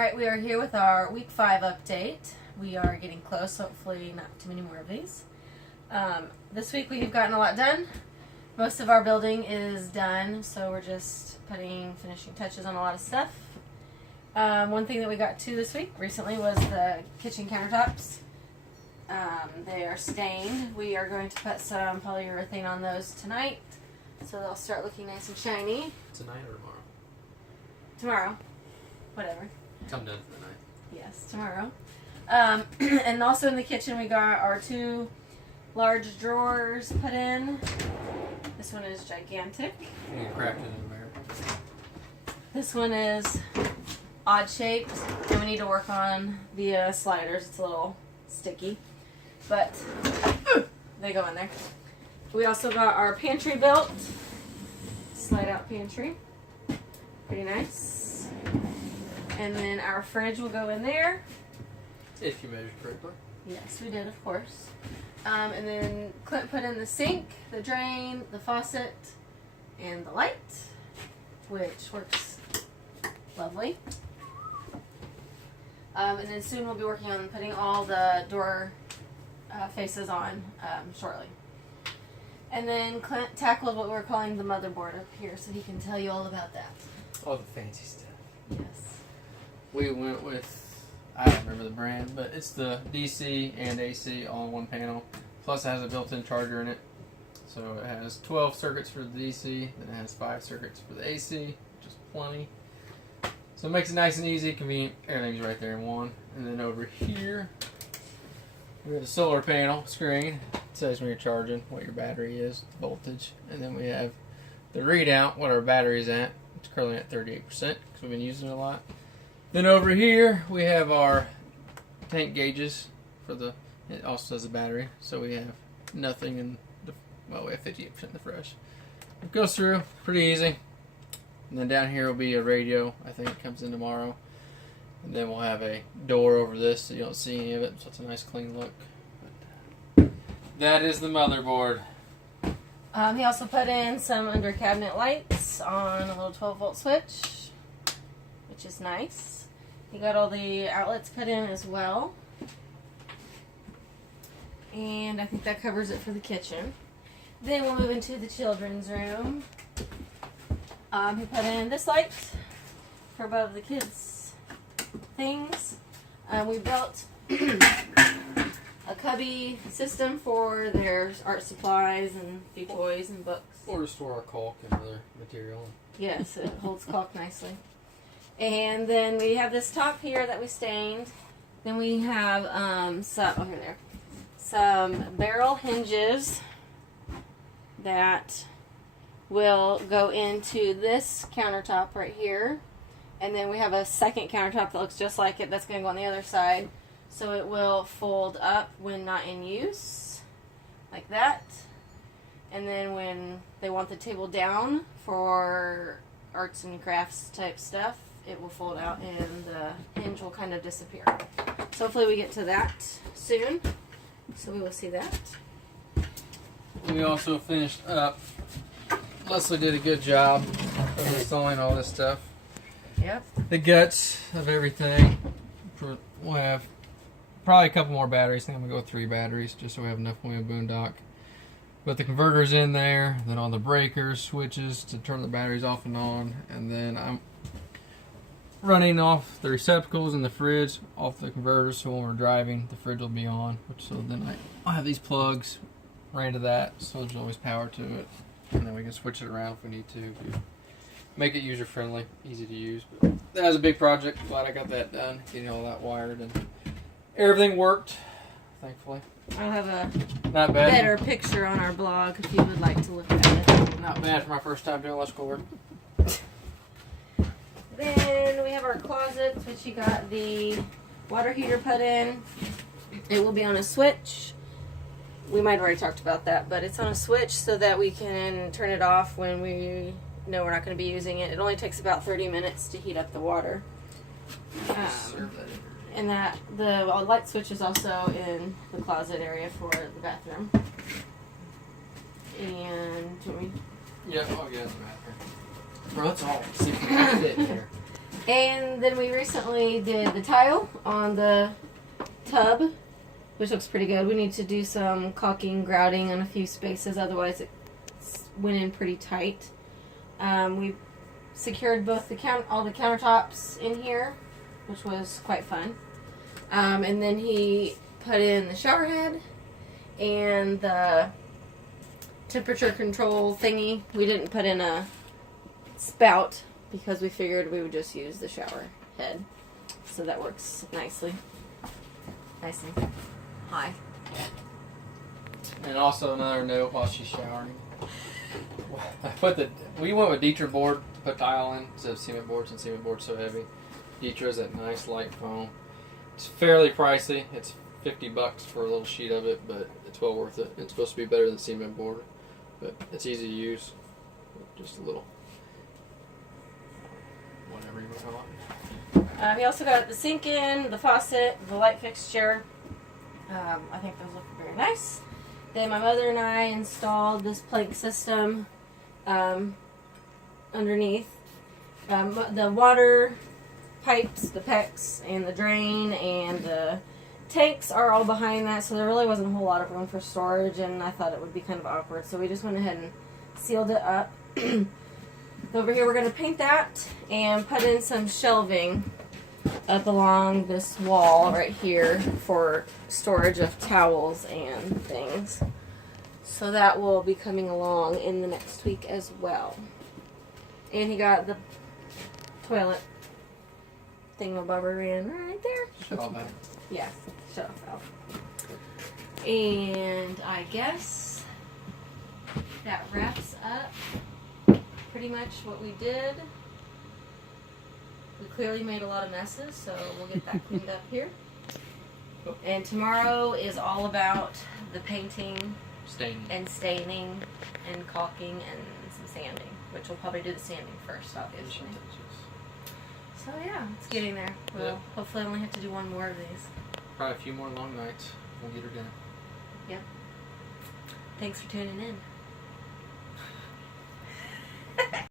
Alright, we are here with our week 5 update. We are getting close, hopefully not too many more of these. This week we've gotten a lot done. Most of our building is done, so we're just finishing touches on a lot of stuff. One thing that we got to this week recently was the kitchen countertops. They are stained. We are going to put some polyurethane on those tonight, so they'll start looking nice and shiny. Tonight or tomorrow? Tomorrow. Whatever. Come done for the night. Yes, tomorrow. And also in the kitchen we got our 2 large drawers put in. This one is gigantic. You cracked it in there. This one is odd shaped, and we need to work on the sliders. It's a little sticky, but they go in there. We also got our pantry built. Slide out pantry. Pretty nice. And then our fridge will go in there. If you measured correctly. Yes, we did, of course. And then Clint put in the sink, the drain, the faucet, and the light, which works lovely. And then soon we'll be working on putting all the door faces on shortly. And then Clint tackled what we're calling the motherboard up here, so he can tell you all about that. All the fancy stuff. Yes. We went with, I don't remember the brand, but it's the DC and AC all in one panel. Plus it has a built-in charger in it. So it has 12 circuits for the DC, then it has 5 circuits for the AC, which is plenty. So it makes it nice and easy, convenient. Everything's right there in one. And then over here, we have a solar panel screen. It says when you're charging what your battery is, the voltage. And then we have the readout, what our battery's at. It's currently at 38% because we've been using it a lot. Then over here we have our tank gauges for the. It also says the battery, so we have nothing in the. Well, we have 58% in the fresh. It goes through pretty easy. And then down here will be a radio. I think it comes in tomorrow. And then we'll have a door over this so you don't see any of it. So it's a nice clean look. But that is the motherboard. He also put in some under cabinet lights on a little 12-volt switch, which is nice. He got all the outlets put in as well. And I think that covers it for the kitchen. Then we'll move into the children's room. He put in this light for above the kids' things. We built a cubby system for their art supplies and a few toys and books. Or to store our caulk and other material. Yes, it holds caulk nicely. And then we have this top here that we stained. Then we have some barrel hinges that will go into this countertop right here. And then we have a second countertop that looks just like it that's going to go on the other side. So it will fold up when not in use, like that. And then when they want the table down for arts and crafts type stuff, it will fold out and the hinge will kind of disappear. So hopefully we get to that soon. So we will see that. We also finished up. Leslie did a good job of installing all this stuff. Yep. The guts of everything. We'll have probably a couple more batteries. I think I'm going to go with 3 batteries just so we have enough when we have boondock. But the converter's in there, then all the breakers, switches to turn the batteries off and on, and then I'm running off the receptacles in the fridge off the converters so when we're driving the fridge will be on. So then I'll have these plugs right into that so there's always power to it. And then we can switch it around if we need to. Make it user friendly, easy to use. But that was a big project. Glad I got that done, getting all that wired and everything worked, thankfully. I'll have a Not bad. better picture on our blog if you would like to look at it. Not bad for my first time doing electrical work. Then we have our closets, which you got the water heater put in. It will be on a switch. We might have already talked about that, but it's on a switch so that we can turn it off when we know we're not going to be using it. It only takes about 30 minutes to heat up the water. And that the light switch is also in the closet area for the bathroom. And do we? Yeah, I'll get in the bathroom. Bro, that's all. See if we can fit in here. And then we recently did the tile on the tub, which looks pretty good. We need to do some caulking, grouting on a few spaces, otherwise it went in pretty tight. We secured both all the countertops in here, which was quite fun. And then he put in the shower head and the temperature control thingy. We didn't put in a spout because we figured we would just use the shower head. So that works nicely. Nice and high. And also another note while she's showering. We went with Dietra board to put tile in instead of cement board since cement board's so heavy. Dietra's that nice light foam. It's fairly pricey. It's $50 for a little sheet of it, but it's well worth it. It's supposed to be better than cement board, but it's easy to use. Just a little, whatever you want to call it. He also got the sink in, the faucet, the light fixture. I think those look very nice. Then my mother and I installed this plank system underneath. The water pipes, the PEX, and the drain, and the tanks are all behind that, so there really wasn't a whole lot of room for storage, and I thought it would be kind of awkward, so we just went ahead and sealed it up. Over here we're going to paint that and put in some shelving up along this wall right here for storage of towels and things. So that will be coming along in the next week as well. And he got the toilet thingamabobber in right there. Shut all that. Yeah, shut off valve. And I guess that wraps up pretty much what we did. We clearly made a lot of messes, so we'll get that cleaned up here. And tomorrow is all about the painting and staining and caulking and some sanding, which we'll probably do the sanding first, obviously. So yeah, it's getting there. We'll hopefully only have to do one more of these. Probably a few more long nights. We'll get her done. Yep. Thanks for tuning in.